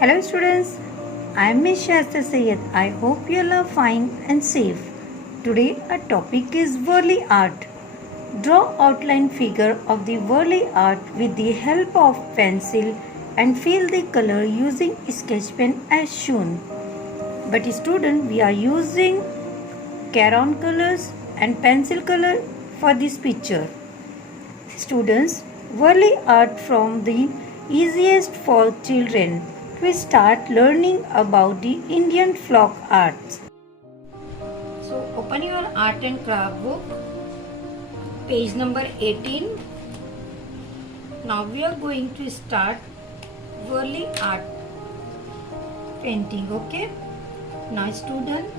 Hello students, I am Ms. Shasta Sayed. I hope you all are fine and safe. Today our topic is Worli art. Draw outline figure of the Worli art with the help of pencil and fill the color using sketch pen as shown. But student, we are using crayon colors and pencil color for this picture. Students, Worli art from the easiest for children to start learning about the Indian folk arts. So open your art and craft book, page number 18. Now we are going to start Worli art painting, okay? Now student,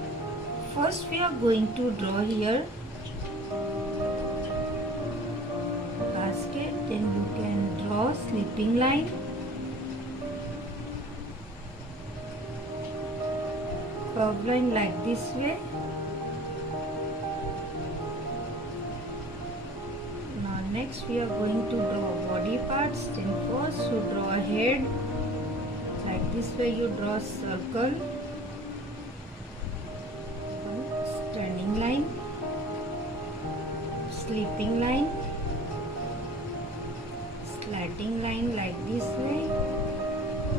first we are going to draw here basket, then you can draw sleeping line, curve line like this way. Now next we are going to draw body parts. Then first you draw a head, like this way you draw a circle, standing line, sleeping line, slanting line like this way.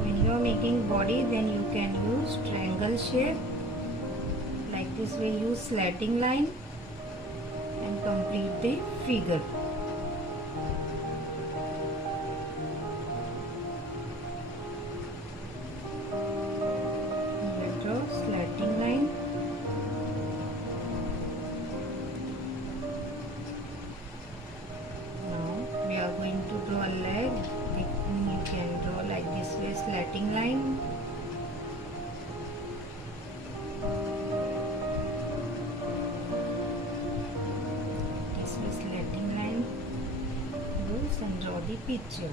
When you are making body, then you can use triangle shape. Like this way, use slanting line and complete the figure. Here draw slanting line. Now we are going to draw a leg. You can draw like this way, slanting line. And draw the picture.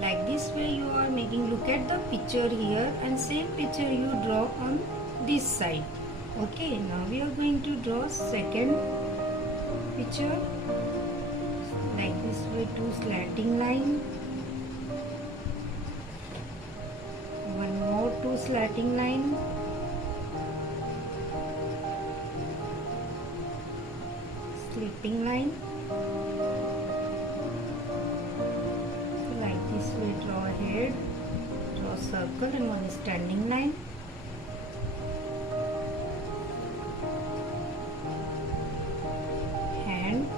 Like this way you are making, look at the picture here and same picture you draw on this side. Okay, now we are going to draw second picture. Like this way, two slanting line. One more, two slanting line. Sleeping line. This way draw a head, draw a circle and one standing line. Hand.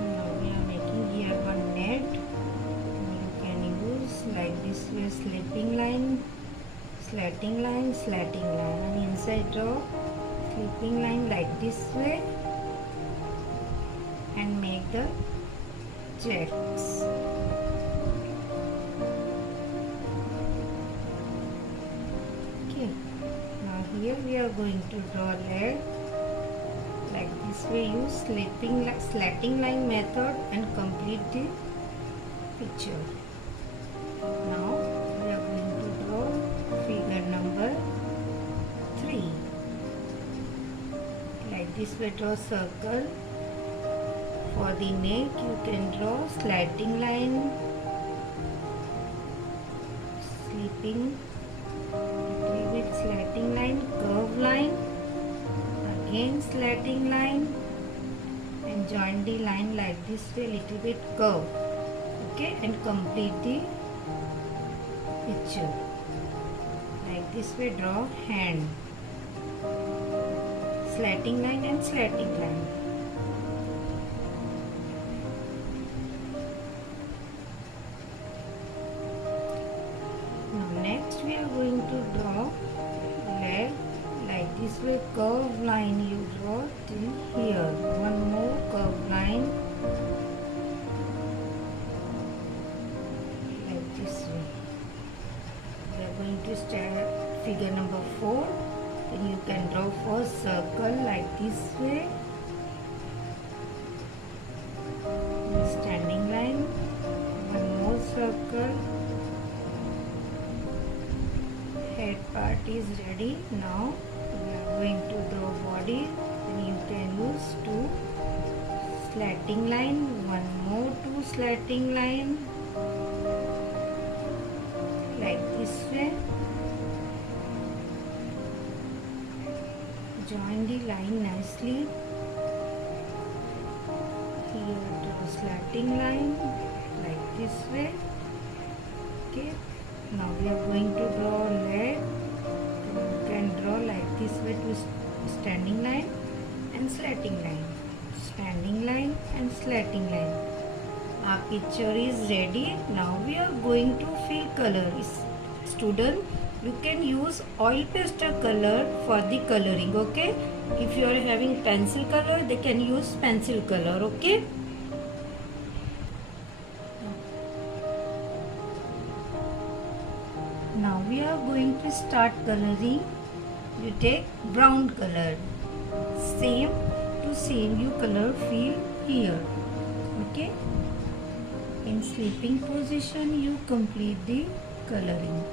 Now we are making here one net. You can use like this way, sleeping line, slanting line, slanting line, and inside draw sleeping line like this way. And make the checks. Okay, now here we are going to draw leg. Like this way, use slanting line method and complete the picture. Now we are going to draw figure number 3. Like this way, draw circle. For the neck, you can draw slanting line, sleeping, little bit slanting line, curve line, again slanting line, and join the line like this way, little bit curve. Okay, and complete the picture. Like this way, draw hand, slanting line and slanting line. Next we are going to draw leg. Like this way, curve line you draw till here. One more curve line. Like this way. We are going to start figure number 4. Then you can draw first circle like this way. Standing line. One more circle. Head part is ready. Now we are going to draw body, and you can use two slanting line, one more two slanting line, like this way. Join the line nicely. Here draw slanting line like this way. Okay, now we are going to draw leg. You can draw like this way to standing line and slanting line, standing line and slanting line. Our picture is ready. Now we are going to fill color. Student, you can use oil pastel color for the coloring. Okay, if you are having pencil color, they can use pencil color. Okay. Now we are going to start coloring. You take brown color. Same to same you color fill here. Okay. In sleeping position you complete the coloring.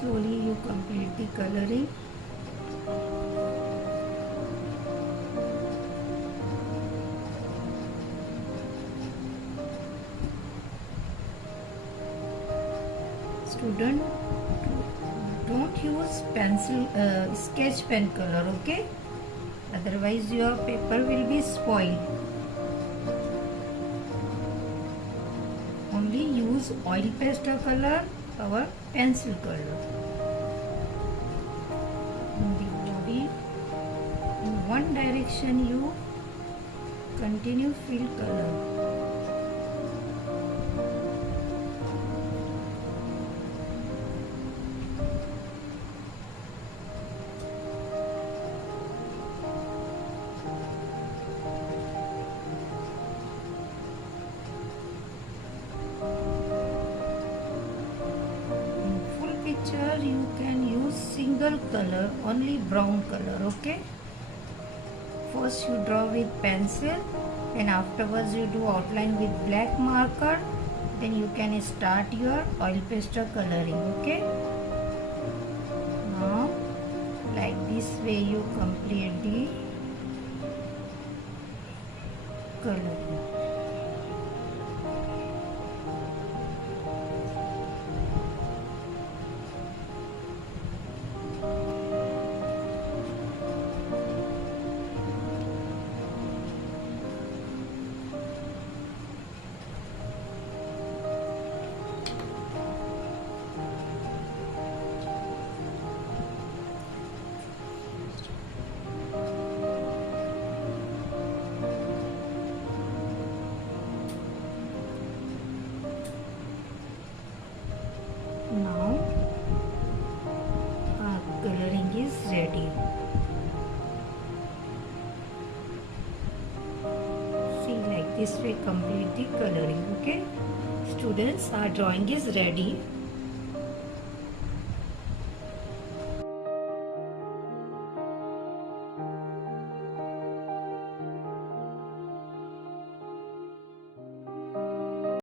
Slowly you complete the coloring. Student, don't use pencil sketch pen color, okay? Otherwise your paper will be spoiled. Only use oil pastel color or pencil color. In the body, in one direction you continue fill color. You can use single color, only brown color. Okay, first you draw with pencil and afterwards you do outline with black marker, then you can start your oil pastel coloring. Okay, now like this way you complete the coloring. Now our coloring is ready. See, like this way complete the coloring. Okay, students, our drawing is ready.